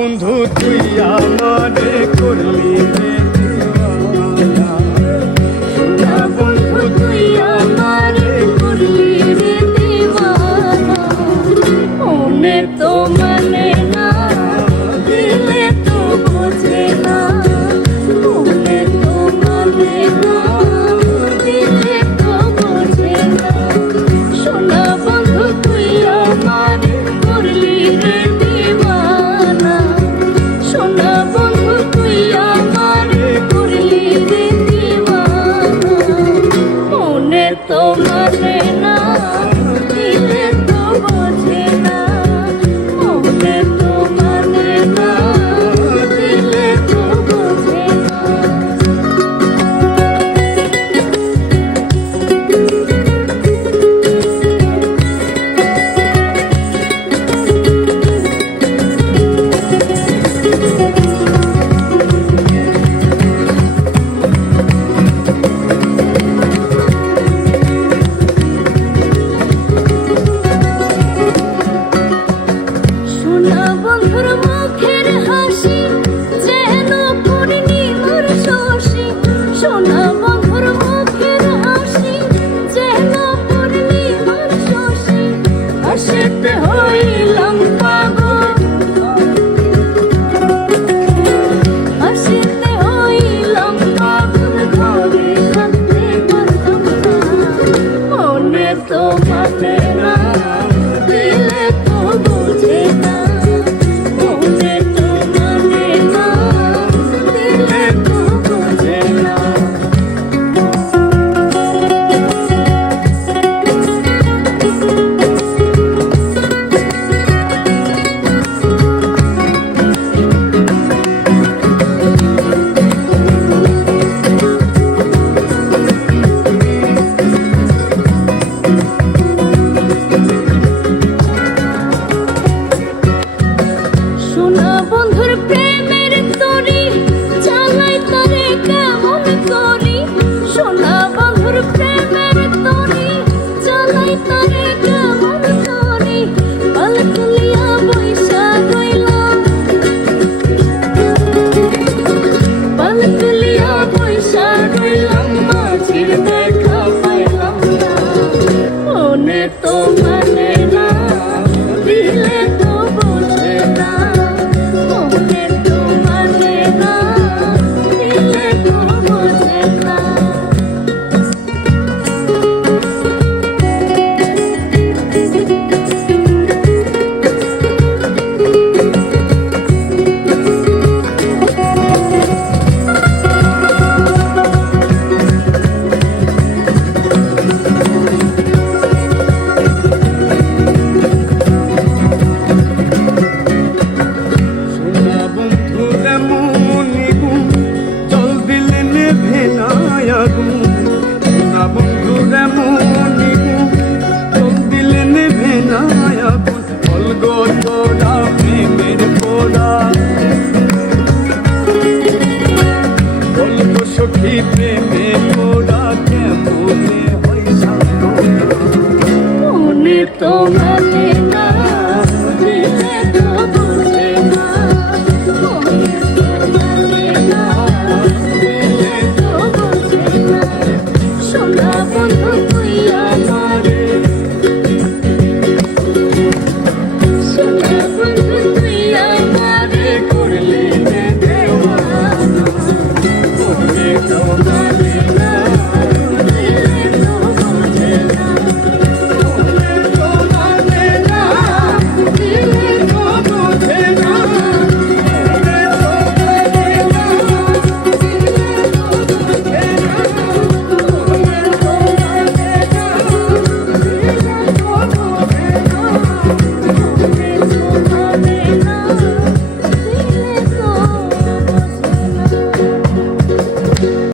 বন্ধু তুই আমারে করলি। 就能 প্রেমে তোরা কেমন হয় সাধনা মনে তোমার